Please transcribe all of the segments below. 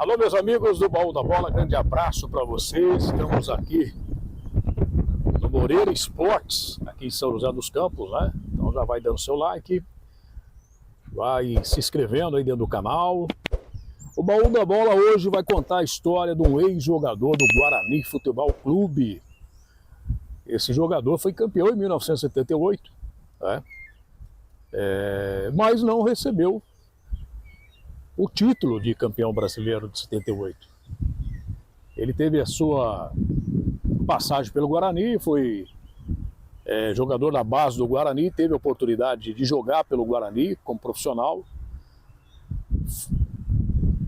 Alô, meus amigos do Baú da Bola, grande abraço para vocês. Estamos aqui no Moreira Esportes, aqui em São José dos Campos, né? Então já vai dando seu like, vai se inscrevendo aí dentro do canal. O Baú da Bola hoje vai contar a história de um ex-jogador do Guarani Futebol Clube. Esse jogador foi campeão em 1978, né? Mas não recebeu o título de campeão brasileiro de 78. Ele teve a sua passagem pelo Guarani, foi jogador da base do Guarani, teve a oportunidade de jogar pelo Guarani como profissional.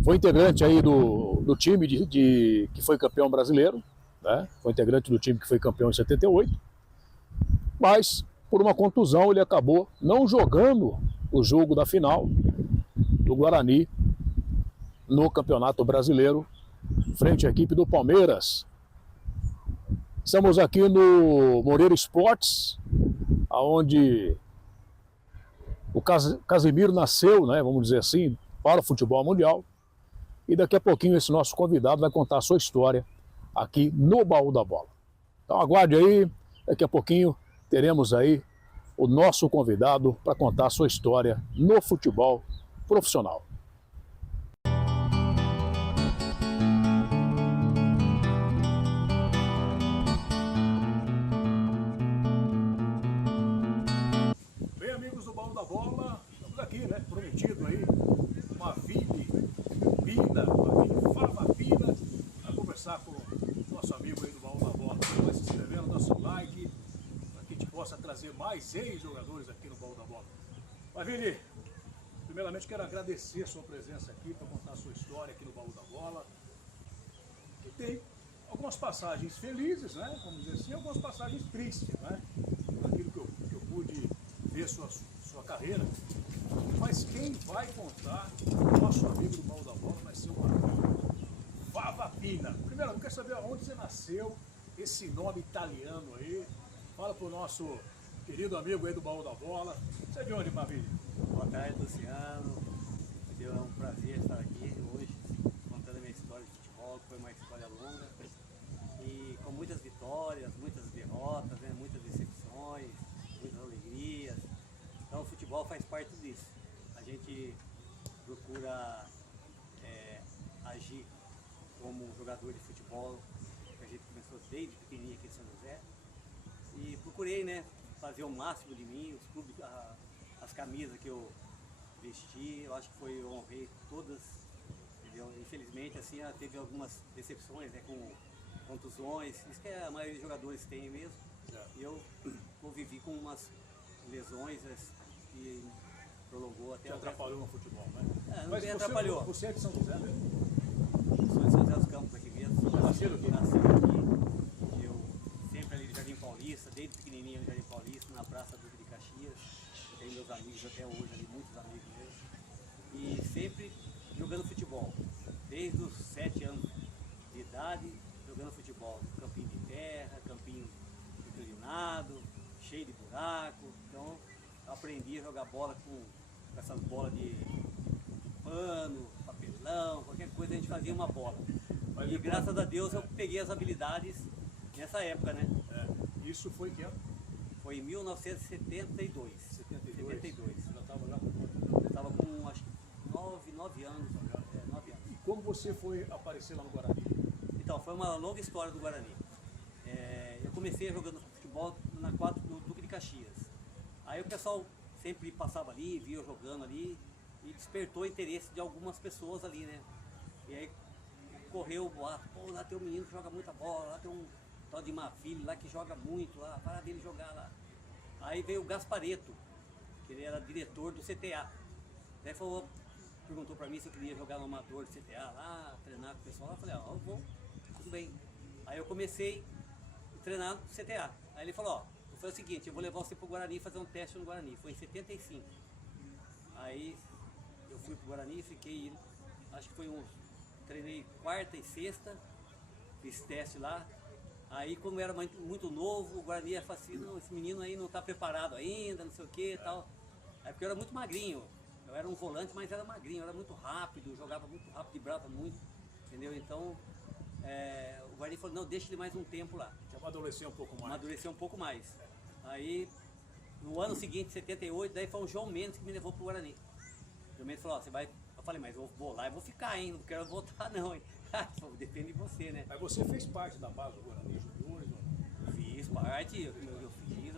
Foi integrante aí do time que foi campeão brasileiro, né? Foi integrante do time que foi campeão em 78, mas por uma contusão ele acabou não jogando o jogo da final do Guarani no Campeonato Brasileiro, frente à equipe do Palmeiras. Estamos aqui no Moreira Esportes, onde o Casemiro nasceu, né, vamos dizer assim, para o futebol mundial. E daqui a pouquinho esse nosso convidado vai contar a sua história aqui no Baú da Bola. Então aguarde aí, daqui a pouquinho teremos aí o nosso convidado para contar a sua história no futebol profissional. Bem, amigos do Baú da Bola, estamos aqui, né, prometido aí, uma Vini Fava Pina, a conversar com o nosso amigo aí do Baú da Bola. Você vai se inscrevendo, dá seu like, para que a gente possa trazer mais ex-jogadores aqui no Baú da Bola. Mas, Vini, primeiramente quero agradecer a sua presença aqui para contar a sua história aqui no Baú da Bola. E tem algumas passagens felizes, né, vamos dizer assim, algumas passagens tristes, né, aquilo que eu pude ver sua carreira. Mas quem vai contar, o nosso amigo do Baú da Bola, vai ser o amigo Fava Pina. Primeiro, eu quero saber onde você nasceu, esse nome italiano aí. Fala pro nosso querido amigo aí do Baú da Bola. Você é de onde, Mavini? Boa tarde, Luciano. É um prazer estar aqui hoje contando a minha história de futebol, que foi uma história longa e com muitas vitórias, muitas derrotas, né? Muitas decepções, muitas alegrias. Então o futebol faz parte disso. A gente procura agir como jogador de futebol, que a gente começou desde pequenininho aqui em São José. E procurei, né, fazer o máximo de mim, os clubes, as camisas que eu vesti, eu acho que eu honrei todas, entendeu? Infelizmente, assim, teve algumas decepções, né, com contusões, isso que a maioria dos jogadores tem mesmo. E eu convivi com umas lesões que prolongou até... Te atrapalhou no futebol, né? Não me atrapalhou. Você é de São José mesmo? Sou de São José dos Campos aqui mesmo. Sou nascido aqui? Nascido aqui. Eu sempre ali no Jardim Paulista, desde pequenininho no Jardim Paulista, na Praça Duque de Caxias. Eu tenho meus amigos até hoje ali, muitos amigos meus. E sempre jogando futebol. Desde os 7 anos de idade, jogando futebol. Campinho de terra, campinho inclinado, cheio de buraco. Então eu aprendi a jogar bola com essas bolas de pano, papelão, qualquer coisa a gente fazia uma bola. E graças a Deus eu peguei as habilidades nessa época, né? Isso foi que ano? Foi em 1972. 72. Você já estava lá? Eu estava com acho que 9 anos. 9 anos. E como você foi aparecer lá no Guarani? Então, foi uma longa história do Guarani. Eu comecei jogando futebol na 4 do Duque de Caxias. Aí o pessoal sempre passava ali, via eu jogando ali e despertou o interesse de algumas pessoas ali, né? E aí correu o boato, pô, lá tem um menino que joga muita bola, lá tem um tal de Mafilho lá que joga muito, lá, para dele jogar lá. Aí veio o Gaspareto, que ele era diretor do CTA. Daí perguntou pra mim se eu queria jogar no amador do CTA lá, treinar com o pessoal lá. Eu falei, eu vou, tudo bem. Aí eu comecei a treinar no CTA. Aí ele falou, foi o seguinte, eu vou levar você pro Guarani fazer um teste no Guarani. Foi em 75. Aí eu fui pro Guarani, fiquei, acho que treinei quarta e sexta, fiz teste lá. Aí como era muito novo, o Guarani falou assim, não, esse menino aí não tá preparado ainda, não sei o que e tal. Aí porque eu era muito magrinho, eu era um volante, mas era magrinho, eu era muito rápido, jogava muito rápido, vibrava muito. entendeu? Então, o Guarani falou, não, deixa ele mais um tempo lá. Que amadureceu um pouco mais. Amadureceu um pouco mais. Aí, no ano seguinte, 78, daí foi o João Mendes que me levou pro Guarani. O João Mendes falou, ó, você vai... Eu falei, mas eu vou lá e vou ficar, hein? Não quero voltar não, hein? Depende de você, né? Aí você fez parte da base do Guarani Juniores? Fiz parte, eu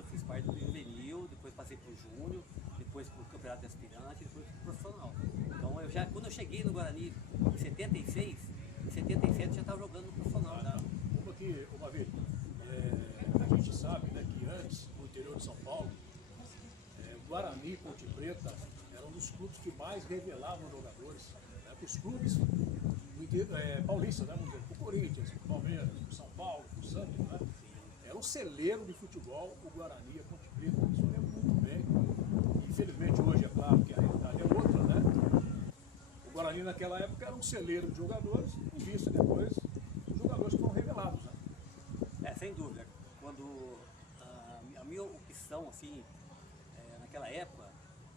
fiz parte do juvenil, depois passei pro júnior, depois pro campeonato de aspirante, depois pro profissional. Então quando eu cheguei no Guarani em 76, em 77 eu já estava jogando no profissional. Uma vez, a gente sabe, né, que antes, no interior de São Paulo, Guarani e Ponte Preta eram um dos clubes que mais revelavam jogadores. Né, os clubes paulistas, né, vamos dizer, o Corinthians, o Palmeiras, o São Paulo, o Santos, né? Era um celeiro de futebol, o Guarani e a Ponte Preta, isso eu lembro muito bem. Infelizmente hoje é claro que a realidade é outra, né? O Guarani naquela época era um celeiro de jogadores, e visto depois os jogadores que foram revelados, né? Sem dúvida. Quando a minha opção, assim, naquela época,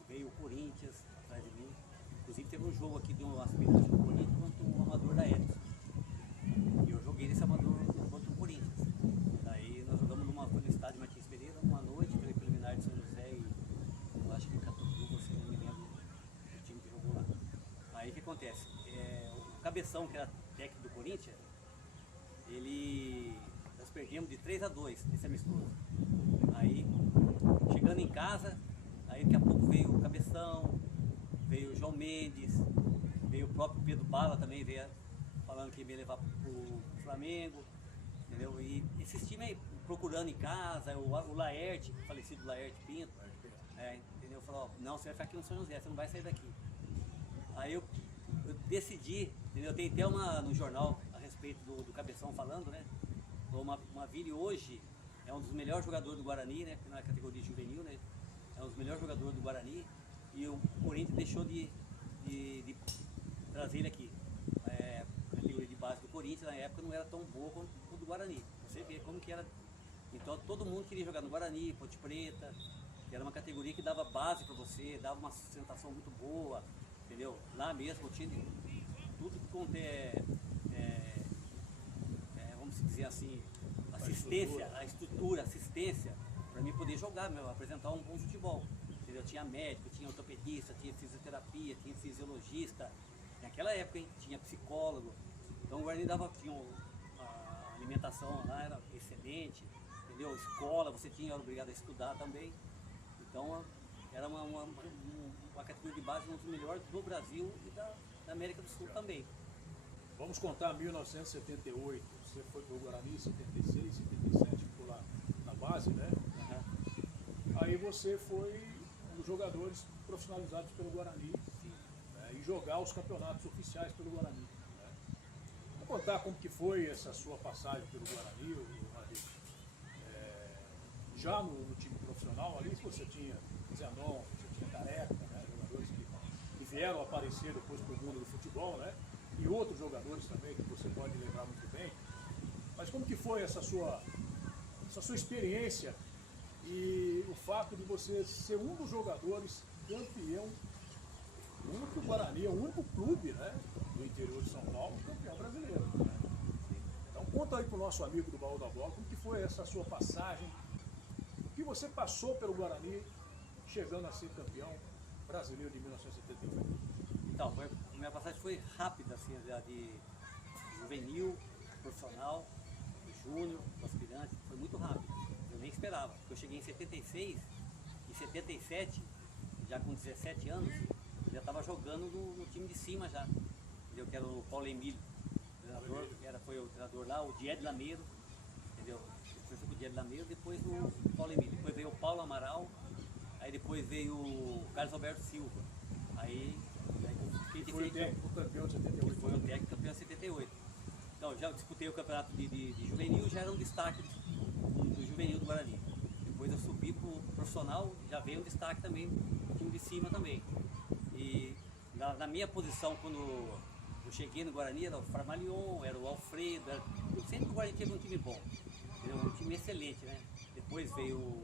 veio o Corinthians atrás de mim. Inclusive teve um jogo aqui de um aspirante do Corinthians contra o amador da Edson. E eu joguei nesse amador contra o Corinthians. Daí nós jogamos no estádio Martins Pereira, uma noite, pelo preliminar de São José e eu acho que Catupiry, você não me lembro do time que jogou lá. Aí o que acontece? O Cabeção, que era técnico do Corinthians, nós perdemos de 3-2 nesse amistoso. Aí, chegando em casa, aí daqui a pouco veio o Cabeção, veio o João Mendes, veio o próprio Pedro Bala também, veio falando que ia me levar pro Flamengo, entendeu? E esses times aí procurando em casa, o Laerte, o falecido Laerte Pinto, entendeu? Falou, ó, não, você vai ficar aqui no São José, você não vai sair daqui. Aí eu decidi, entendeu? Tem até no jornal a respeito do Cabeção falando, né? Uma Ville hoje é um dos melhores jogadores do Guarani, né? Na categoria juvenil, né? É um dos melhores jogadores do Guarani e o Corinthians deixou de trazer ele aqui. A categoria de base do Corinthians na época não era tão boa quanto o do Guarani. Você vê como que era. Então todo mundo queria jogar no Guarani, Ponte Preta, que era uma categoria que dava base para você, dava uma sustentação muito boa, entendeu? Lá mesmo tinha tudo que contém, vamos dizer assim, a estrutura, assistência, para mim poder jogar, apresentar um bom futebol. Entendeu? Tinha médico, tinha ortopedista, tinha fisioterapia, tinha fisiologista. Naquela época, hein? Tinha psicólogo. Então o Guarani tinha a alimentação lá, era excelente, entendeu? Escola, você era obrigado a estudar também. Então era uma categoria de base, um dos melhores do Brasil e da América do Sul também. Vamos contar 1978, você foi para o Guarani, 76, 77, ficou lá na base, né? Uhum. Aí você foi um dos jogadores profissionalizados pelo Guarani, né? E jogar os campeonatos oficiais pelo Guarani. Né? Vou contar como que foi essa sua passagem pelo Guarani, já no time profissional ali, você tinha Zenon, você tinha Careca, né? Jogadores que vieram aparecer depois para o mundo do futebol, né? E outros jogadores também que você pode lembrar muito bem. Mas como que foi essa sua experiência e o fato de você ser um dos jogadores campeão, o único Guarani, o único clube, né, do interior de São Paulo, campeão brasileiro. Né? Então conta aí para o nosso amigo do Baú da Bola, como que foi essa sua passagem, o que você passou pelo Guarani, chegando a ser campeão brasileiro de 1978. Então, a minha passagem foi rápida, assim, de juvenil, profissional, júnior, aspirante, foi muito rápido. Eu nem esperava, porque eu cheguei em 76, em 77, já com 17 anos, eu já estava jogando no time de cima já, entendeu? Que era o Paulo Emílio, treinador, foi o treinador lá, o Diego Lameiro, entendeu? Depois foi o Diego Lameiro, depois o Paulo Emílio, depois veio o Paulo Amaral, aí depois veio o Carlos Alberto Silva, aí foi o técnico campeão de 78. Foi o técnico campeão de 78. Então, já disputei o campeonato de juvenil, já era um destaque do juvenil do Guarani. Depois eu subi para o profissional, já veio um destaque também do time de cima também. E na minha posição, quando eu cheguei no Guarani, era o Farmalion, era o Alfredo, sempre o Guarani teve um time bom, um time excelente, né? Depois veio o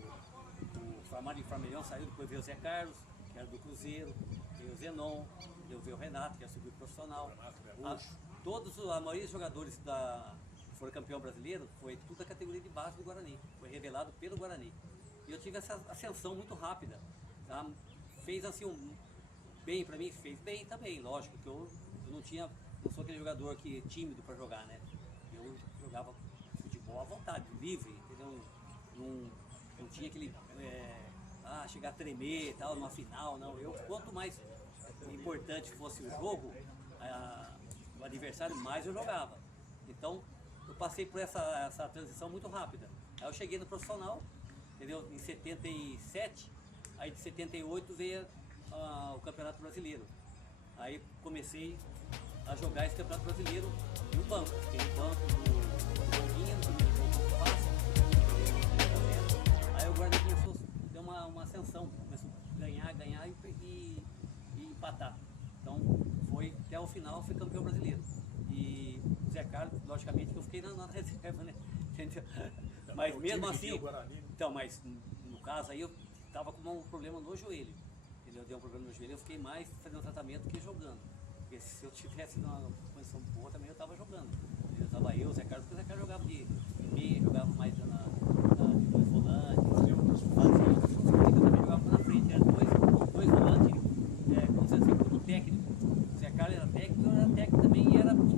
Farmalion, saiu, depois veio o Zé Carlos, que era do Cruzeiro, veio o Zenon, veio o Renato, que era subir profissional. A maioria dos jogadores que foram campeão brasileiro foi tudo da categoria de base do Guarani, foi revelado pelo Guarani. E eu tive essa ascensão muito rápida, tá? Fez assim bem para mim, fez bem também, lógico, que eu não sou aquele jogador que é tímido para jogar, né? Eu jogava futebol à vontade, livre, entendeu? Não tinha aquele chegar a tremer e tal, numa final, não. Quanto mais importante fosse o jogo, o adversário, mais eu jogava. Então, eu passei por essa transição muito rápida. Aí eu cheguei no profissional, entendeu? Em 77, aí de 78 veio o Campeonato Brasileiro. Aí comecei a jogar esse Campeonato Brasileiro no banco. Fiquei no banco do Banguinha, no primeiro jogo que eu faço. Aí o Guarani deu uma ascensão, começou a ganhar e empatar. Então foi até o final, fui campeão brasileiro. E o Zé Carlos, logicamente que eu fiquei na reserva, né? Entendeu? Mas mesmo assim, então, mas no caso aí eu estava com um problema no joelho. Eu dei um problema no joelho, eu fiquei mais fazendo tratamento que jogando. Porque se eu tivesse numa condição boa também eu estava jogando. Eu estava o Zé Carlos, porque o Zé Carlos jogava de meia, jogava mais de dois volantes, fazia outras funções, eu também jogava na frente, era dois volantes, como se assim, tudo técnico. O Zé Carlos era técnico, eu era técnico também e era muito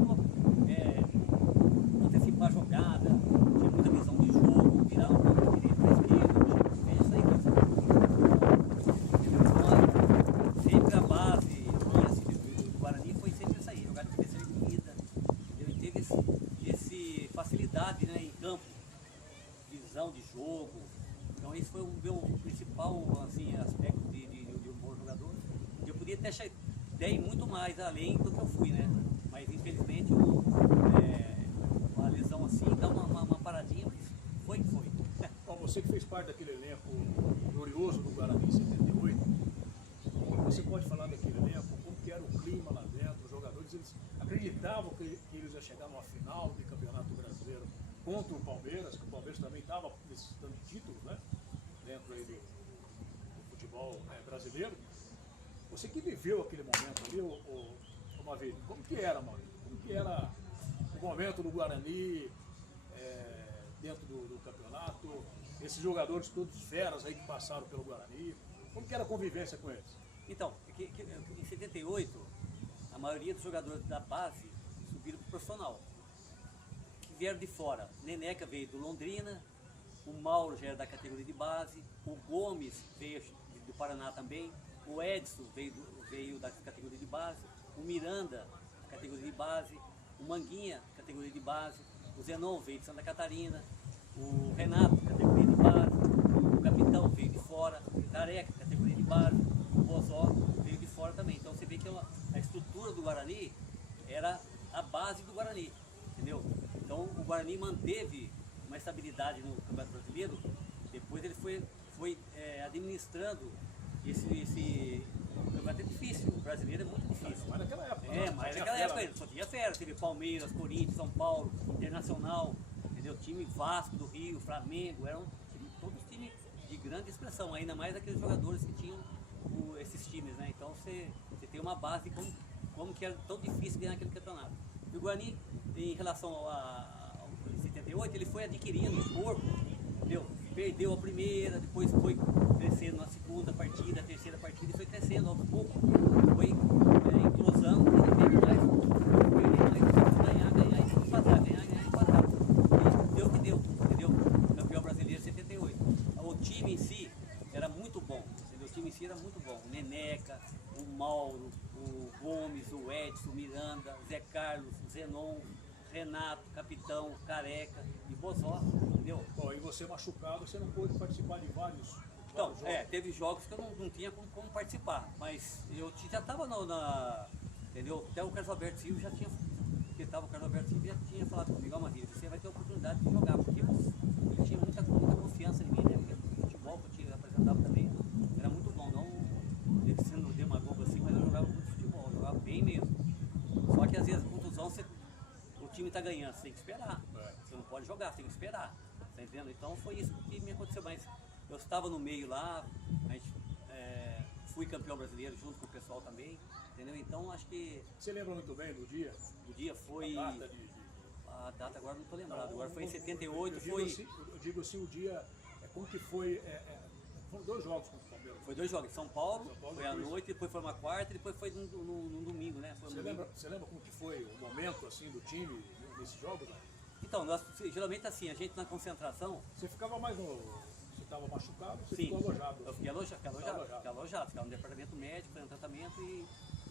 antecipar a jogada, tinha muita visão de jogo, virar um pouco de direita para esquerda, isso aí que eu sempre a base do Guarani foi sempre isso aí, jogar de cabeça erguida, entendeu? E teve esse facilidade, né, em campo, visão de jogo. Então esse foi o meu principal assim, aspecto de um bom jogador. Eu podia até ir muito mais além do que eu fui, né? Mas infelizmente uma lesão assim dá uma paradinha, mas foi que foi. Bom, você que fez parte daquele elenco glorioso do Guarani em 78, você pode falar daquele elenco, como que era o clima lá dentro, os jogadores, eles acreditavam que eles iam chegar numa final de Campeonato Brasileiro contra o Palmeiras, que o Palmeiras também estava necessitando de títulos, né? Dentro aí do futebol brasileiro. Você que viveu aquele momento ali, Maverick, como que era, Maurício? Como que era o momento do Guarani dentro do campeonato? Esses jogadores todos feras aí que passaram pelo Guarani, como que era a convivência com eles? Então, em 78, a maioria dos jogadores da base subiram para o profissional, que vieram de fora. Neneca veio do Londrina, o Mauro já era da categoria de base, o Gomes veio do Paraná também, o Edson veio da categoria de base, o Miranda, categoria de base, o Manguinha, categoria de base, o Zenon veio de Santa Catarina, o Renato, categoria de base, o Capitão veio de fora, o Careca, categoria de base, o Bozó veio de fora também. Então você vê que a estrutura do Guarani era a base do Guarani, entendeu? Então o Guarani manteve uma estabilidade no Campeonato Brasileiro, depois ele foi administrando esse campeonato. É difícil, o brasileiro é muito difícil. Mas naquela época. Mas naquela época só tinha fera, teve Palmeiras, Corinthians, São Paulo, Internacional, entendeu? Time Vasco do Rio, Flamengo, eram todos times de grande expressão, ainda mais aqueles jogadores que tinham esses times, né? Então você tem uma base de como que era tão difícil ganhar aquele campeonato. E o Guarani, em relação ao 78, ele foi adquirindo corpo, entendeu? Perdeu a primeira, depois foi crescendo na segunda partida, a terceira partida, e foi crescendo aos poucos, foi entrosando, e teve mais, ganhar e empatar, ganhar e empatar. E deu o que deu, entendeu? Campeão brasileiro 78. O time em si era muito bom, entendeu? O time em si era muito bom. O Neneca, o Mauro, o Gomes, o Edson, o Miranda, o Zé Carlos, o Zenon, Renato, Capitão, Careca e Bozó, entendeu? Bom, e você machucado, você não pôde participar de vários Então, jogos. teve jogos que eu não tinha como participar, mas eu já estava entendeu? Até o Carlos Alberto Silva já tinha, porque estava o Carlos Alberto Silva já tinha falado comigo, Maria, você vai ter a oportunidade de jogar, porque ele tinha muita confiança em mim, né? Porque o futebol que eu apresentava também era muito bom, não ele sendo demagogo assim, mas eu jogava muito futebol, eu jogava bem mesmo. Só que às vezes a contusão, o time está ganhando, você tem que esperar, você não pode jogar, você tem que esperar, tá entendendo? Então foi isso que me aconteceu, mas eu estava no meio lá, a gente fui campeão brasileiro junto com o pessoal também, entendeu? Então acho que Você lembra muito bem do dia? o dia foi... A data A data agora não estou lembrado, agora foi em eu 78, digo foi... assim, eu digo assim, o dia, como que foi, foram 2 jogos contra o Palmeiras. Foi 2 jogos, São Paulo foi à depois- noite, depois foi uma quarta, e depois foi num domingo, né? Foi um domingo. Você lembra como que foi o momento assim do time nesses jogos? Né? Então, nós, geralmente assim, a gente na concentração, Você ficava mais no... Você estava machucado, você sim, ficou alojado. eu fiquei alojado, ficava no departamento médico, fazendo tratamento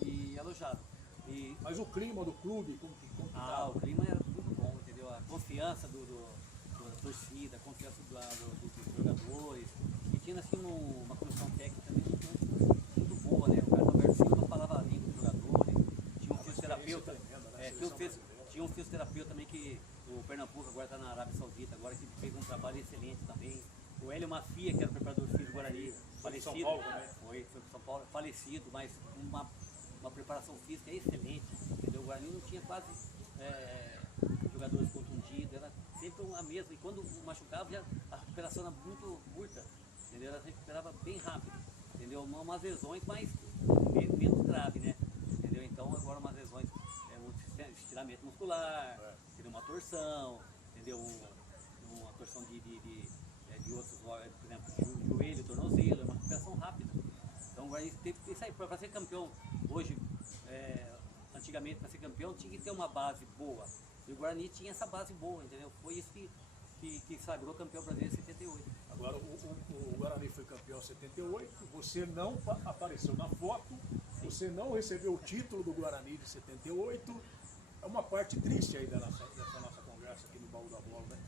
e alojado. E, Mas o clima do clube, como que o clima era muito bom, entendeu? A confiança da torcida, a confiança dos jogadores. E tinha assim uma comissão técnica também muito boa, né? O cara Alberto Silva falava a língua dos jogadores, tinha um fisioterapeuta, tinha um fisioterapeuta também que o Pernambuco agora está na Arábia Saudita, agora que fez um trabalho excelente também. O Hélio Mafia, que era o preparador físico do Guarani, falecido. São Paulo também. Foi para São Paulo, falecido, mas uma preparação física excelente, entendeu? O Guarani não tinha quase jogadores contundidos, era sempre a mesma. E quando machucava, a recuperação era muito curta, entendeu? Ela recuperava bem rápido, entendeu? Umas lesões, mas menos grave, né? Entendeu? Então agora umas lesões, um estiramento muscular, entendeu? Uma torção, entendeu? Uma torção de outros órgãos, por exemplo, joelho, tornozelo, é uma recuperação rápida. Então o Guarani teve que sair. Para ser campeão hoje, antigamente para ser campeão tinha que ter uma base boa. E o Guarani tinha essa base boa, entendeu? Foi isso que sagrou campeão brasileiro em 78. Agora, o Guarani foi campeão em 78, você não apareceu na foto, você não recebeu o título do Guarani de 78. É uma parte triste aí dessa nossa conversa aqui no Baú da Bola, né?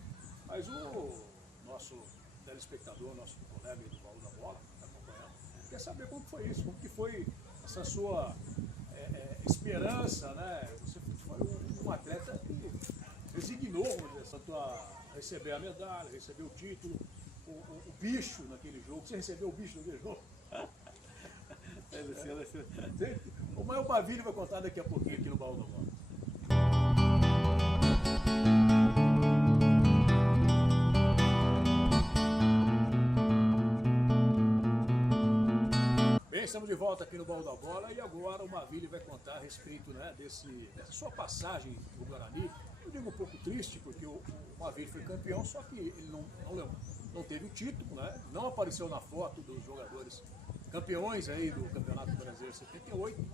Mas o nosso telespectador, nosso colega aí do Baú da Bola, que está acompanhando, quer saber como foi isso, como que foi essa sua esperança, né? Você foi um atleta que resignou, vamos dizer, tanto a receber a medalha, receber o título, o bicho naquele jogo. Você recebeu o bicho naquele jogo? O Maio Bavilho vai contar daqui a pouquinho aqui no Baú da Bola. Bem, estamos de volta aqui no Baú da Bola e agora o Mavilho vai contar a respeito, né, dessa sua passagem no Guarani. Eu digo um pouco triste porque o Mavilho foi campeão, só que ele não teve o título, né, não apareceu na foto dos jogadores campeões aí do Campeonato Brasileiro 78,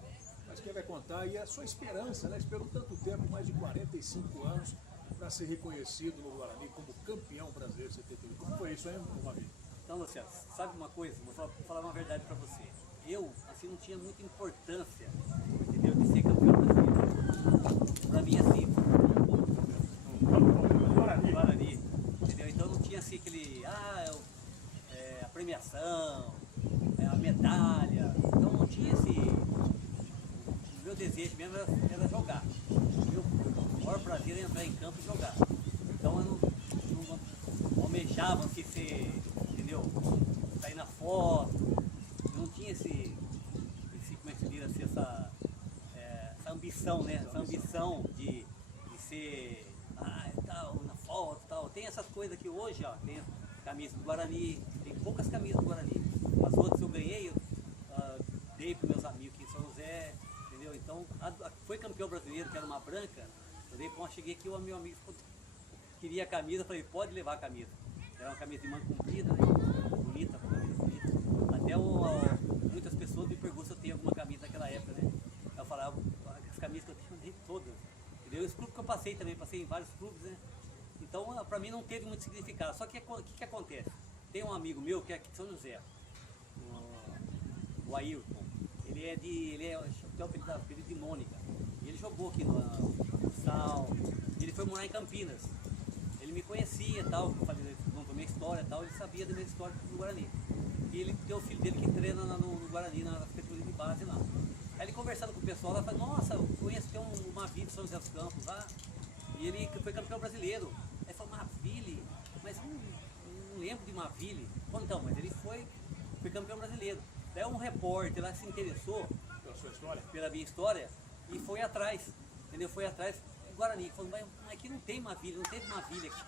mas quem vai contar aí é a sua esperança, né, esperou tanto tempo, mais de 45 anos, para ser reconhecido no Guarani como campeão brasileiro 78. Como foi isso, hein, Mavilho? Então, Luciano, sabe uma coisa? Vou falar uma verdade para você. Eu, assim, não tinha muita importância, entendeu, de ser campeão brasileiro. Para mim, assim, Guarani, entendeu? Então não tinha assim aquele, a premiação, a medalha. Então não tinha esse... O meu desejo mesmo era jogar. O maior prazer era entrar em campo e jogar. Então eu não almejava que ser, entendeu? Sair na foto. Não tinha esse como é que se diz assim, essa ambição, né? Essa ambição de ser tal, na foto, tal. Tem essas coisas que hoje, ó, tem camisa do Guarani, tem poucas camisas do Guarani. As outras eu ganhei, dei para meus amigos aqui em São José, entendeu? Então, foi campeão brasileiro, que era uma branca, eu dei para cheguei aqui, o meu amigo queria a camisa, falei, pode levar a camisa. Era uma camisa de manga comprida, né? Bonita, uma camisa bonita. Até muitas pessoas me perguntam se eu tenho alguma camisa daquela época, né? Eu falava, as camisas que eu tenho, nem todas. Entendeu? Os clubes que eu passei também, passei em vários clubes, né? Então, pra mim não teve muito significado. Só que o que acontece? Tem um amigo meu que é aqui de São José, o Ayrton. Ele é tem o apelido de Mônica. E ele jogou aqui no Sal. Ele foi morar em Campinas. Ele me conhecia e tal, eu falei, contou minha história e tal, ele sabia da minha história do Guarani. E ele tem o filho dele que treina no Guarani, na categoria de base lá. Aí ele conversando com o pessoal, ela falou, nossa, eu conheço, tem uma vida de São José dos Campos lá, e ele foi campeão brasileiro. Aí falou, Maville, mas não lembro de Maville. Falei, então, mas ele foi campeão brasileiro. Daí um repórter lá se interessou pela minha história e foi atrás, entendeu? Foi atrás do Guarani. Falou, mas aqui não tem Maville, não teve Maville aqui.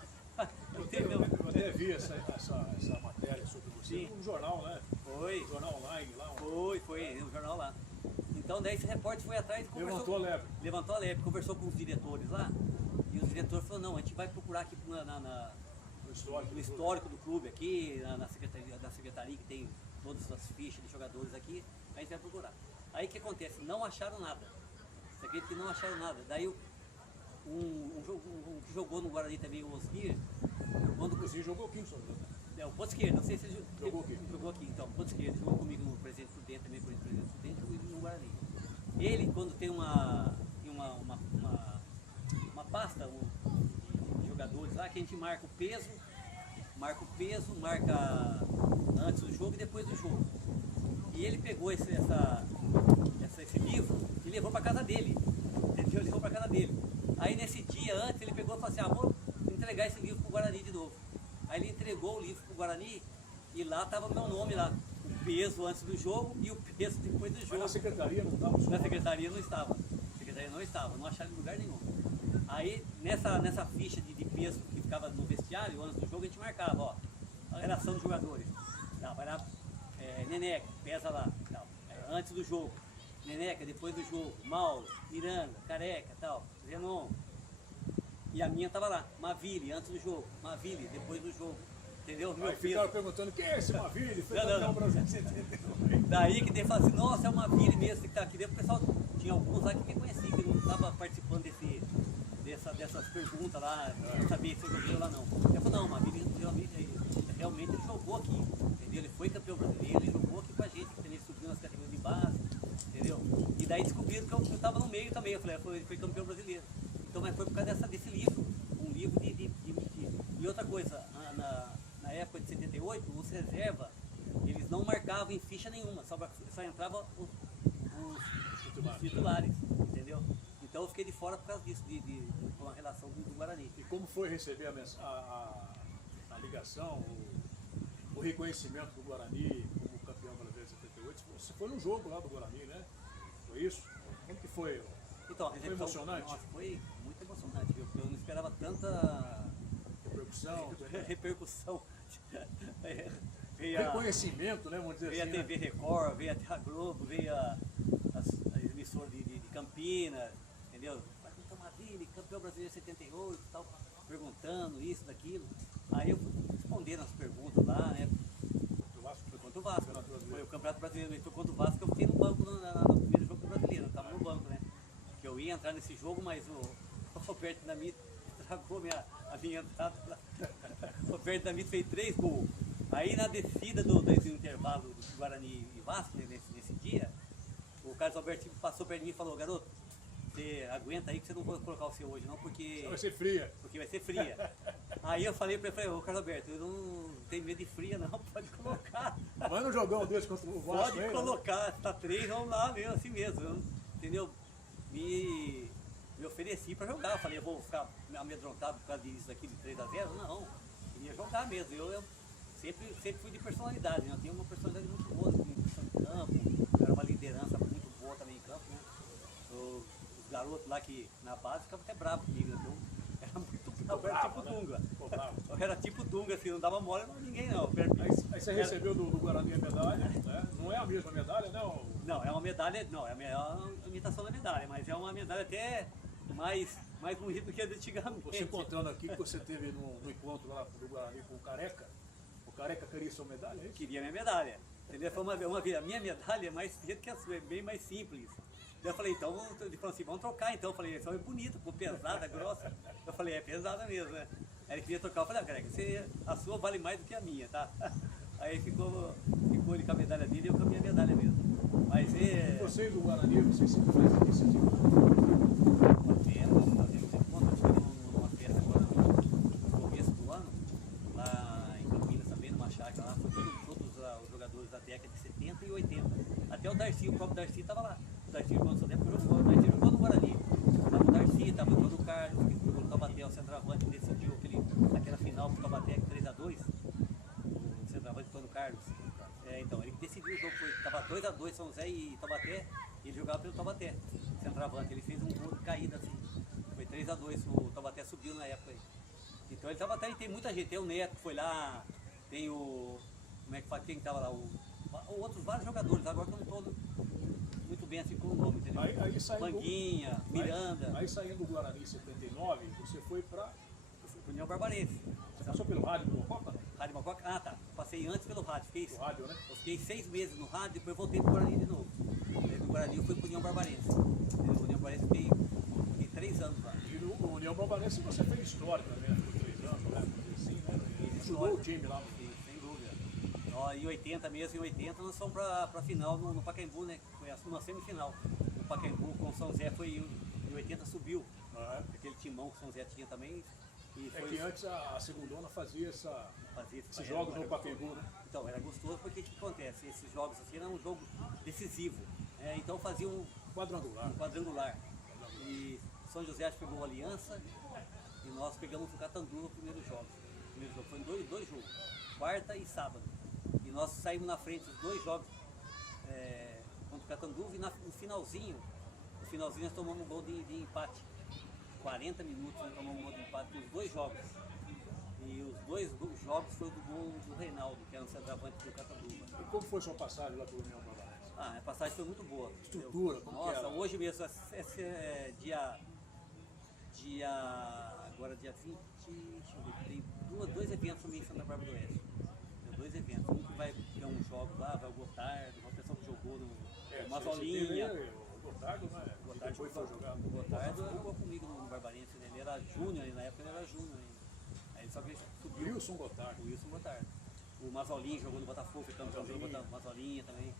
Eu até vi essa matéria sobre você no jornal, né? Foi. Jornal online lá. Foi, no jornal lá. Então daí esse repórter foi atrás e conversou. Levantou a lebre. Levantou a lebre, conversou com os diretores lá. E os diretores falaram, não, a gente vai procurar aqui no histórico do clube aqui, na secretaria que tem todas as fichas de jogadores aqui, a gente vai procurar. Aí o que acontece? Não acharam nada. Você acredita que não acharam nada? Daí um que jogou no Guarani também, o Osquir, Jogou aqui, senhor. o ponto esquerdo, não sei se ele Jogou aqui. Jogou aqui, então, ponto esquerdo, jogou comigo no Presidente Prudente também, foi no Presidente Prudente e no Guarani. Ele, quando tem uma pasta de jogadores lá, que a gente marca o peso, marca antes do jogo e depois do jogo. E ele pegou esse livro e levou para casa dele. Entendeu? Levou para casa dele. Aí nesse dia antes ele pegou e falou assim, vou entregar esse livro pro Guarani de novo. Aí ele entregou o livro pro Guarani e lá estava o meu nome lá. O peso antes do jogo e o peso depois do jogo. Mas na secretaria não estava? Na secretaria não estava. Na secretaria não estava, não acharam em lugar nenhum. Aí nessa ficha de peso que ficava no vestiário, antes do jogo, a gente marcava, a relação dos jogadores. Vai lá, Neneca, pesa lá, antes do jogo. Neneca, depois do jogo. Mauro, Miranda, Careca, Zenon. E a minha tava lá, Mavili, antes do jogo. Mavili, depois do jogo. Entendeu? Meu Aí peso. ficaram perguntando, quem é esse Mavili? Foi Não. campeão brasileiro. Daí que ele fala assim, nossa, é o Mavili mesmo que tá aqui. Daí o pessoal, tinha alguns lá que me conheciam, que não estava participando dessas perguntas lá, não sabia se eu joguei lá não. Eu falei, não, o Mavili realmente ele jogou aqui, entendeu? Ele foi campeão brasileiro, ele jogou aqui com a gente, ele subiu nas categorias de base, entendeu? E daí descobriram que eu estava no meio também, eu falei, ele foi campeão brasileiro. Então, mas foi por causa desse livro, um livro de E outra coisa, na época de 78, os reserva, eles não marcavam em ficha nenhuma, só entrava os titulares, entendeu? Então eu fiquei de fora por causa disso, com a relação do Guarani. E como foi receber a ligação, o reconhecimento do Guarani como campeão brasileiro de 78? Você foi no jogo lá do Guarani, né? Foi isso? Como que foi? Então, foi emocionante? Nossa, foi muito emocionante, viu? Porque eu não esperava tanta repercussão. Reconhecimento, né? Vamos dizer veio assim. Veio a TV Record, veio até a Globo, veio as emissoras de Campinas, entendeu? Vai com Mavili, campeão brasileiro de 78 e tal, perguntando isso, daquilo. Aí eu respondendo as perguntas lá, né? Foi contra o Vasco, foi o Campeonato Brasileiro, mas foi contra o Vasco que eu fiquei no banco no primeiro jogo do brasileiro, eu estava no banco, né? Que eu ia entrar nesse jogo, mas o Roberto Dinamite estragou a minha entrada lá. O Roberto Dinamite fez 3 gols. Aí na descida desse intervalo do Guarani e Vasco, né, nesse dia, o Carlos Alberto passou perto de mim e falou, garoto, você aguenta aí que você não vai colocar o seu hoje não, porque vai ser fria. Porque vai ser fria. Aí eu falei pra ele, ô Carlos Alberto, eu não tenho medo de fria não, pode colocar. Mas no jogão desse contra o Vasco, pode colocar, tá 3, vamos lá mesmo, assim mesmo, entendeu? Me ofereci pra jogar, eu falei, eu vou ficar amedrontado por causa disso aqui de 3-0, não, eu queria jogar mesmo, eu sempre fui de personalidade, né? Eu tinha uma personalidade muito boa, comunicação em campo, era uma liderança muito boa também em campo, né? Os garotos lá que na base ficavam até bravos comigo, né? Eu era muito bravo, era tipo Dunga. Eu era tipo Dunga, assim, não dava mole pra ninguém não. Aí você recebeu do Guarani a medalha, né? Não é a mesma medalha, não? Não, é uma medalha, não, é a imitação da medalha, mas é uma medalha até mais bonita do que a de antigamente. Você contando aqui que você teve no encontro lá do Guarani com o Careca queria sua medalha, é isso? Queria minha medalha. Entendeu? Foi uma vez, a minha medalha é mais feita que a sua, é bem mais simples. Daí eu falei, então, ele falou assim, vamos trocar então. Eu falei, essa é bonita, ficou pesada, grossa. Eu falei, é pesada mesmo, né? Aí ele queria trocar, eu falei, Careca, a sua vale mais do que a minha, tá? Aí ficou ele com a medalha dele e eu com a minha medalha mesmo. Mas E vocês do Guarani, vocês sempre fazem isso tipo? Numa festa agora, no começo do ano, lá em Campinas também, numa chácara lá, foi todos os jogadores da década de 70 e 80. Até o Darcy, o próprio Darcy estava lá. O Darcy jogou no seu tempo, o Darcy jogou no Guarani. Tava o Darcy, tava o Antônio Carlos, que jogou no Taubaté, o centroavante, decidiu aquela final pro Taubaté 3-2. O centroavante Antônio Carlos. Então, ele decidiu o jogo, tava 2-2 São José e Taubaté, e ele jogava pelo Taubaté, centroavante. Ele fez um gol de caída assim. Foi 3-2, o Taubaté subiu na época aí. Então ele tava até, tem muita gente, tem o Neto que foi lá, tem o. Como é que fala? Quem tava lá? O outros vários jogadores, agora que eu não estou muito bem assim com o nome, entendeu? Aí saindo, Manguinha, Miranda. Aí saindo do Guarani em 79, você foi para... Eu fui pro União Barbarense. Você passou pelo rádio do Mococa, não? Rádio Mococa? Ah, tá. Passei antes pelo rádio. Do rádio, né? Eu fiquei 6 meses no rádio, depois voltei pro Guarani de novo. Aí do Guarani eu fui pro União Barbarense. No União Barbarense fiquei 3 anos lá. E no União Barbarense você fez história também, né? Ficou 3 anos, né? Assim, né? Ajudou o time lá. Sem dúvida. Em 80 mesmo, em 80 nós fomos pra final no Pacaembu, né? Foi uma semifinal. No Pacaembu com o São José foi em 80 subiu. Aquele timão que o São José tinha também. E É que antes a segundona fazia esses jogos no Pacaembu, né? Então, era gostoso porque o que acontece? Esses jogos assim eram um jogo decisivo. Então fazia um quadrangular. E São José pegou a Aliança e nós pegamos o Catanduva no primeiro jogo. O primeiro jogo foi dois jogos, quarta e sábado. E nós saímos na frente dos 2 jogos contra o Catanduva e no finalzinho nós tomamos um gol de empate. 40 minutos nós tomamos um gol de empate nos 2 jogos. E os 2 jogos foi do gol do Reinaldo, que era um centroavante do Catanduva. E como foi sua passagem lá pelo União Barbarense? A passagem foi muito boa. Estrutura, como Nossa, era? hoje mesmo, esse é agora dia 20, deixa eu ver, tem 2 eventos também em Santa Bárbara do Oeste. Tem 2 eventos. Um que vai ter um jogo lá, vai o Gotardo, uma pessoa que jogou no Mazolinha. O Gotardo, né? O Gotardo foi jogar. O Gotardo jogou comigo no Barbarense, né? Ele era júnior, na época ele era júnior ainda. Aí só que ele subiu. Wilson Gotardo. O Wilson Gotardo. O Mazolinha jogou no Botafogo, foi campeão do Mazolinha também.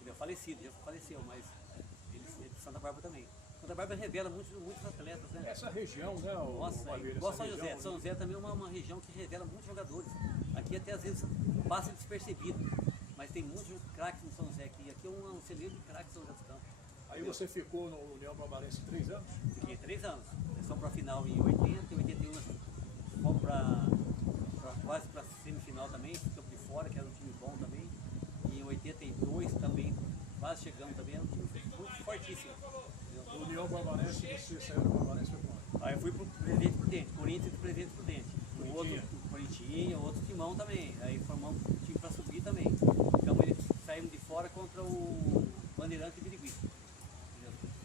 Ele é falecido, já faleceu, mas ele é de Santa Bárbara também. Santa Bárbara revela muitos atletas, né? Essa região, né? Nossa, igual São José. São José também é uma região que revela muitos jogadores. Aqui até às vezes passa despercebido, mas tem muitos craques no São José aqui. Aqui é um celeiro de craques São José dos Campos. Aí você ficou no União Barbarense 3 anos? Fiquei 3 anos. Nós fomos para a final em 80, em 81 nós fomos quase para a semifinal também, ficamos de fora, que era um time bom também. E em 82 também, quase chegamos também, era um time muito fortíssimo. No União Barbarense, você saiu do Barbarense foi quando? Aí eu fui pro Presidente Prudente, Corinthians e Presidente Prudente. O outro, Corintinha, outro timão também. Aí formamos um time para subir também. Então eles saímos de fora contra o Bandeirante e Birigui.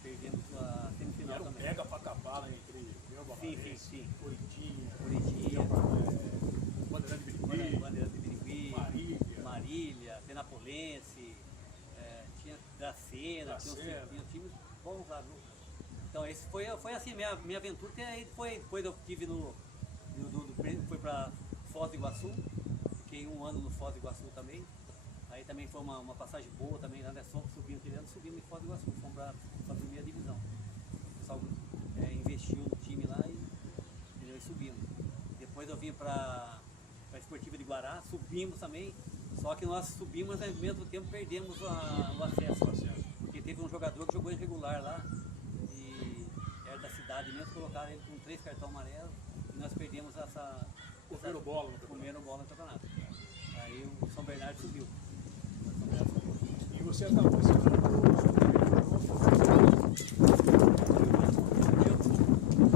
Perdemos a semifinal também. Pega pra capar entre União Barbarense, sim. Corintinha, Bandeirante de Birigui, Marília, Penapolense, tinha Dracena, tinha times bons lá, viu? Então esse foi assim, minha aventura, que aí depois eu tive fui para Foz do Iguaçu, fiquei 1 ano no Foz do Iguaçu também. Aí também foi uma passagem boa também, lá só subindo em Foz do Iguaçu, fomos para a primeira divisão. O pessoal investiu no time lá e subimos. Depois eu vim para a Esportiva de Guará, subimos também, só que nós subimos, mas ao mesmo tempo perdemos o acesso. Porque teve um jogador que jogou irregular lá, e era da cidade mesmo, colocaram ele com 3 cartões amarelos, e nós perdemos Comeram bola no campeonato. Aí o São Bernardo subiu. E você estava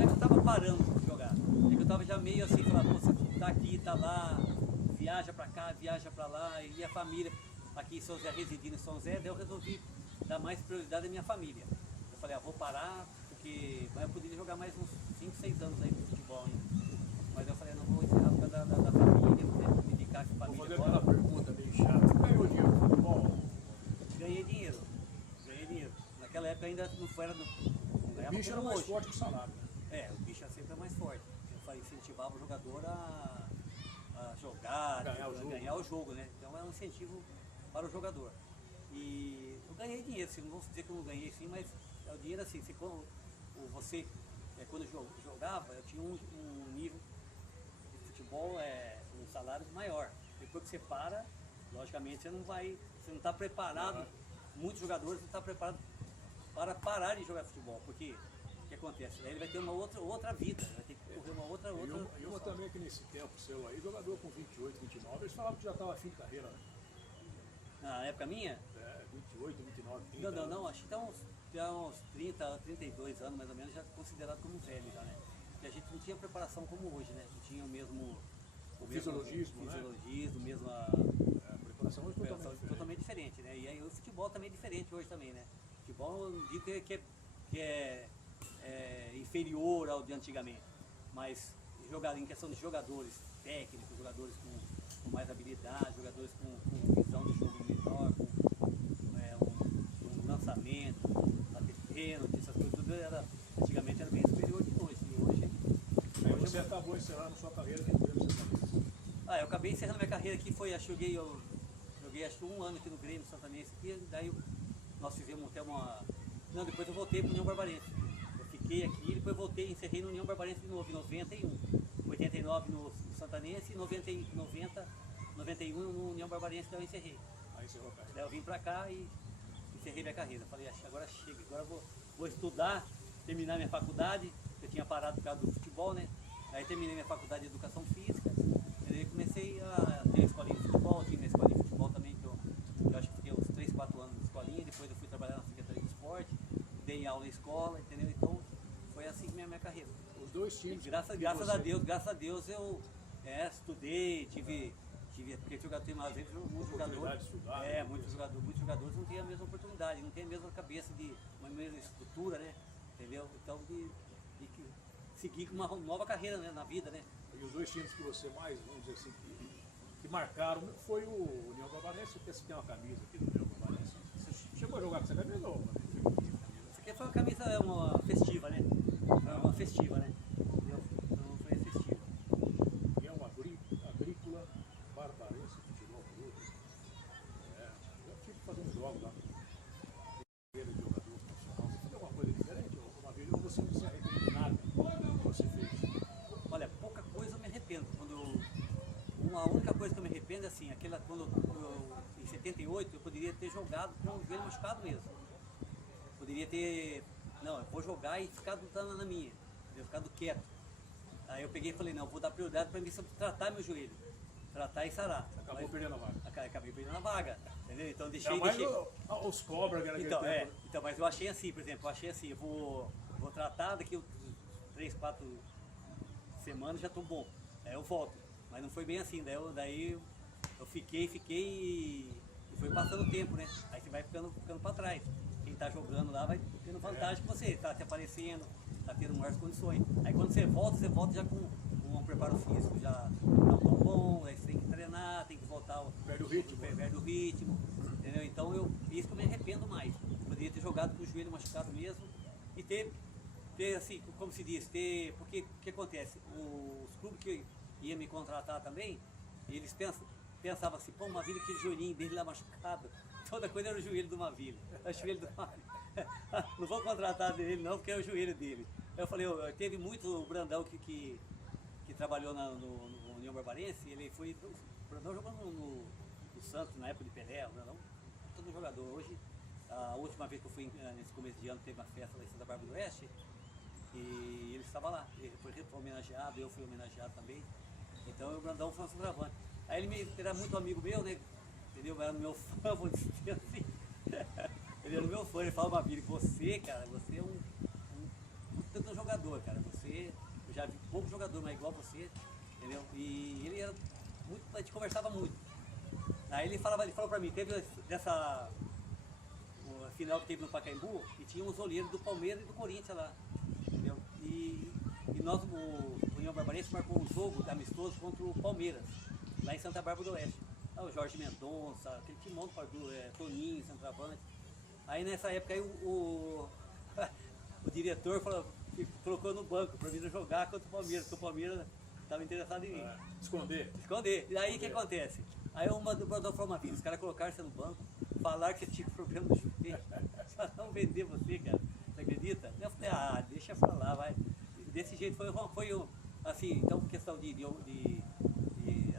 eu estava parando de jogar. Eu estava já meio assim, falando, você tá aqui, tá lá, viaja para cá, viaja para lá, e a família aqui em São José, residindo em São José, daí eu resolvi dar mais prioridade à minha família. Eu falei, vou parar, mas eu poderia jogar mais uns 5, 6 anos aí no futebol ainda. Mas eu falei, não vou encerrar por causa da família, vou me dedicar com a família. Vou fazer aquela pergunta meio chata. Ganhou dinheiro no futebol? Ganhei dinheiro. Naquela época ainda não era o bicho era mais forte que o salário. O bicho sempre é mais forte. Eu incentivava o jogador a jogar, ganhar o jogo, né? Então é um incentivo para o jogador. E eu ganhei dinheiro, assim, não vou dizer que eu não ganhei sim, mas é o dinheiro assim, você quando eu jogava, eu tinha um nível de futebol, um salário maior. Depois que você para, logicamente você não está preparado, muitos jogadores não estão preparados para parar de jogar futebol, porque o que acontece? Aí ele vai ter uma outra vida, vai ter que correr uma outra. E uma também que nesse tempo seu aí, jogador com 28, 29, eles falavam que já estava fim de carreira, né? Na época minha? 28, 29, 30. Não, acho que já uns 30, 32 anos mais ou menos, já considerado como velho já, né? Porque a gente não tinha preparação como hoje, né? Não tinha o mesmo fisiologismo, mesmo a preparação hoje totalmente diferente. também diferente hoje também, né? Futebol eu não digo que é inferior ao de antigamente, mas em questão de jogadores técnicos, jogadores com mais habilidade, jogadores com visão de jogo melhor, um lançamento, bater pênalti, essas coisas tudo antigamente era bem superior de hoje. Aí você acabou encerrando sua carreira aqui no Grêmio Santanense. Eu acabei encerrando minha carreira aqui, eu joguei acho que 1 ano aqui no Grêmio Santanense, e daí nós fizemos até uma... Não, depois eu voltei para o União Barbarense. Eu fiquei aqui, depois voltei, encerrei no União Barbarense de novo, em 91. 89 no Santanense, 90, 91 no União Barbarense, daí eu encerrei. Aí encerrou a carreira. Daí eu vim pra cá e encerrei minha carreira. Falei, agora chega, agora eu vou estudar, terminar minha faculdade. Eu tinha parado por causa do futebol, né? Aí terminei minha faculdade de Educação Física. E aí comecei a ter escolinha de futebol, tinha minha escolinha de futebol também, que eu acho que fiquei uns 3, 4 anos na escolinha. Depois eu fui trabalhar na Secretaria de Esporte, dei aula em escola, entendeu? Então foi assim minha carreira. Os dois times. Graças a Deus eu estudei, porque jogador tem mais vezes muitos jogadores. Muitos jogadores não têm a mesma oportunidade, não têm a mesma cabeça uma mesma estrutura, né? Entendeu? Então de seguir com uma nova carreira, né, na vida, né? E os dois times que você mais, vamos dizer assim, que marcaram foi o União Barbarense, porque você tem uma camisa aqui do União Barbarense. Você chegou a jogar com essa camisa ou não? Essa aqui foi uma camisa uma festiva, né? Foi uma festiva, né? Entendeu? Então foi festiva. E é uma agrícola barbarense futebol clube. Eu tive fazendo jogos lá. De jogador profissional. Você fez alguma coisa diferente? Ou você não se arrepende de nada que você fez? Olha, pouca coisa eu me arrependo. A única coisa que eu me arrependo é assim, em 78 eu poderia ter jogado com o joelho machucado mesmo. Poderia ter, não, eu vou jogar e ficar na minha, eu ficado quieto. Aí eu peguei e falei, não, vou dar prioridade para mim tratar meu joelho, tratar e sarar. Você acabou perdendo a vaga. Acabei perdendo a vaga, entendeu? Então deixei. Os cobras que era então, mas eu achei assim, por exemplo, eu vou tratar daqui 3, 4 semanas, já estou bom. Aí eu volto. Mas não foi bem assim, daí eu fiquei e foi passando o tempo, né? Aí você vai ficando para trás. Quem tá jogando lá vai tendo vantagem que você, tá te aparecendo, tá tendo maiores condições. Aí quando você volta já com um preparo físico já não tão bom, aí você tem que treinar, tem que voltar, perde o ritmo, entendeu? Então isso que eu me arrependo mais. Eu poderia ter jogado com o joelho machucado mesmo e ter assim, como se diz, porque o que acontece? Os clubes que ia me contratar também, eles pensavam assim, pô, o Mavilha, aquele joelhinho dele lá machucado, toda coisa era o joelho do Mavilha, é o joelho do Mavilha. Não vou contratar dele não, porque é o joelho dele. Eu falei, teve muito o Brandão que trabalhou no União Barbarense, o Brandão jogou no Santos na época de Pelé, o Brandão, todo jogador. Hoje, a última vez que eu fui nesse começo de ano, teve uma festa lá em Santa Bárbara do Oeste, e ele estava lá, ele foi homenageado, eu fui homenageado também. Então o Brandão foi um centroavante. Aí ele era muito amigo meu, né? Entendeu? Era meu fã, vou dizer assim. Ele era meu fã, ele falava, Mavilha, você, cara, você é um jogador, cara. Eu já vi pouco jogador, mas igual você, entendeu? E ele era muito, a gente conversava muito. Aí ele falou pra mim, teve dessa final que teve no Pacaembu, e tinha uns olheiros do Palmeiras e do Corinthians lá, entendeu? E nós, o União Barbarense, marcou um jogo amistoso contra o Palmeiras, lá em Santa Bárbara do Oeste. O Jorge Mendonça, aquele timão do Toninho, centroavante. Aí nessa época aí, o diretor colocou no banco para mim jogar contra o Palmeiras, porque o Palmeiras estava interessado em mim. Esconder. E aí o que acontece? Aí o Brandão falou, Mavilha, os caras colocaram você no banco, falaram que você tinha problema no joelho, só não vender você, cara. Você acredita? Eu falei, deixa pra lá, vai. Desse jeito foi assim, então questão de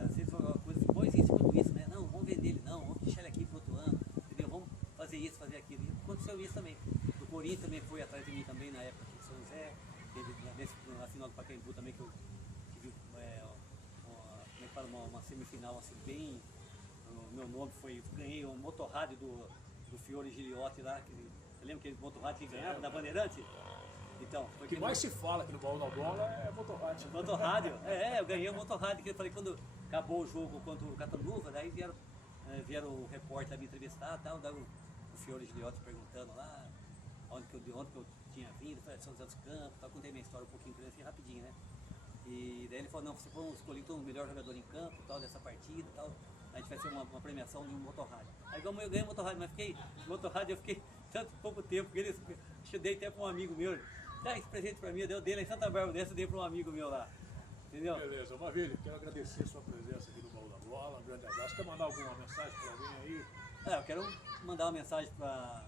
às vezes foi uma coisa, depois em cima disso, né? Não, vamos vender ele não, vamos deixar ele aqui pro outro ano, entendeu? Vamos fazer isso, fazer aquilo. E aconteceu isso também. O Corinthians também foi atrás de mim também na época de São José, teve na final do Pacaembu também que eu tive uma semifinal assim bem. O meu nome ganhei um motorrádio do Fiore Giliotti lá, você lembra aquele motorrádio que ganhava da Bandeirante? Então, o que mais se fala aqui no Baú na Bola é motorrádio. Motorrádio, eu ganhei o motorrádio, que eu falei quando acabou o jogo contra o Catanduva, daí vieram o repórter me entrevistar e tal, daí o senhor Giliotti perguntando lá de onde que eu tinha vindo, falei, São José dos Campos, tal, contei minha história um pouquinho pra ele, assim, rapidinho, né? E daí ele falou, não, vocês vão escolher então o melhor jogador em campo, tal, dessa partida e tal. A gente vai ser uma premiação de um motorrádio. Aí como eu ganhei motorrádio, mas motorrádio eu fiquei tanto pouco tempo, que acho que eu dei até para um amigo meu, dá esse presente para mim, eu dei lá em Santa Bárbara dessa, eu dei para um amigo meu lá. Entendeu? Beleza, Maravilha, quero agradecer a sua presença aqui no Baú da Bola, um grande abraço. Quer mandar alguma mensagem para alguém aí? Eu quero mandar uma mensagem para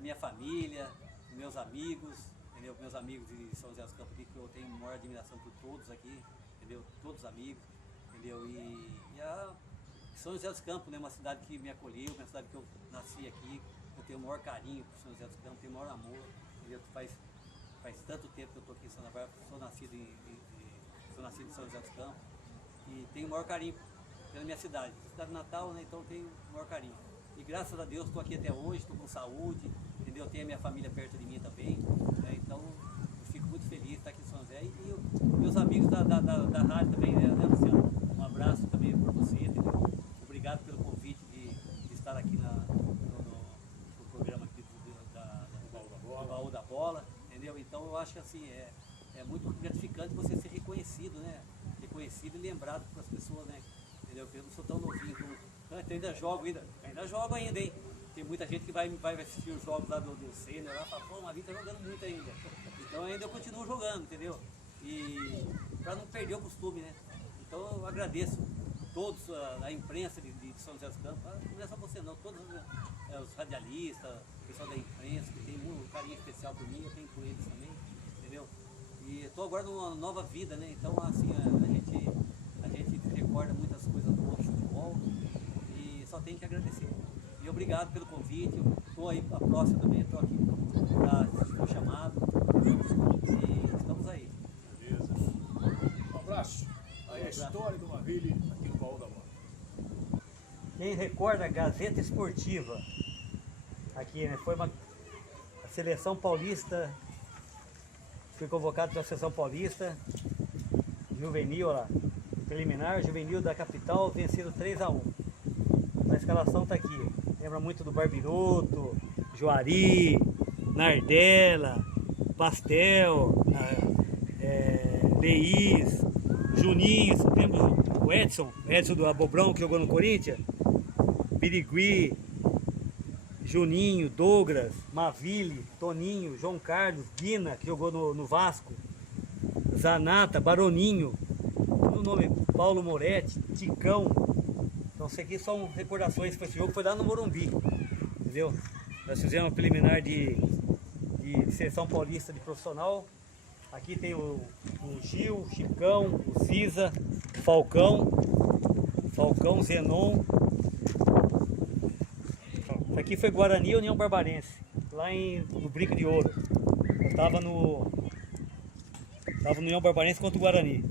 minha família, meus amigos, entendeu? Meus amigos de São José dos Campos aqui, que eu tenho maior admiração por todos aqui, entendeu? Todos os amigos, entendeu? E a São José dos Campos, né? Uma cidade que me acolheu, uma cidade que eu nasci aqui, eu tenho o maior carinho por São José dos Campos, tenho o maior amor, entendeu? Faz tanto tempo que eu estou aqui em Santa Bárbara, sou nascido em São José dos Campos e tenho o maior carinho pela minha cidade natal, né? Então eu tenho o maior carinho. E graças a Deus estou aqui até hoje, estou com saúde, entendeu? Tenho a minha família perto de mim também, né? Então eu fico muito feliz de estar aqui em São José e meus amigos da rádio também, né, Luciano? Um abraço também para você, entendeu? Obrigado pelo convite de estar aqui no programa aqui do Baú da Bola, entendeu? Então eu acho que assim, é muito gratificante você ser reconhecido, né? Reconhecido e lembrado pelas pessoas, né? Entendeu? Porque eu não sou tão novinho como... Eu ainda jogo ainda, hein? Tem muita gente que vai assistir os jogos lá do Sênior lá e fala, pô, o Mavinho tá jogando muito ainda. Então ainda eu continuo jogando, entendeu? E para não perder o costume, né? Então eu agradeço todos, a imprensa de São José dos Campos, não é só você não, todos os radialistas, o pessoal da imprensa, que tem um carinho especial por mim, eu tenho por eles também, entendeu? E estou agora numa nova vida, né? Então assim, a gente recorda muitas coisas boas do futebol e só tem que agradecer. E obrigado pelo convite, estou aí a próxima também, estou aqui para o chamado, e estamos aí. Beleza. Um abraço. Aí a história do Maravilha aqui no Baú da Bola. Quem recorda a Gazeta Esportiva, aqui, né? Foi a seleção paulista, fui convocado para a seleção paulista, juvenil lá, preliminar, juvenil da capital, vencido 3-1. A escalação está aqui, lembra muito do Barbiroto, Juari, Nardella, Pastel, Leís, Juninho, lembra o Edson do Abobrão que jogou no Corinthians? Birigui, Juninho, Douglas, Maville, Toninho, João Carlos, Guina, que jogou no Vasco, Zanata, Baroninho, todo o nome, Paulo Moretti, Ticão. Então isso aqui são recordações para esse jogo, foi lá no Morumbi, entendeu? Nós fizemos uma preliminar de seleção paulista de profissional. Aqui tem o Gil, o Chicão, o Ziza, o Falcão, Zenon. Isso aqui foi Guarani e União Barbarense, lá no Brinco de Ouro. Eu estava no União Barbarense contra o Guarani.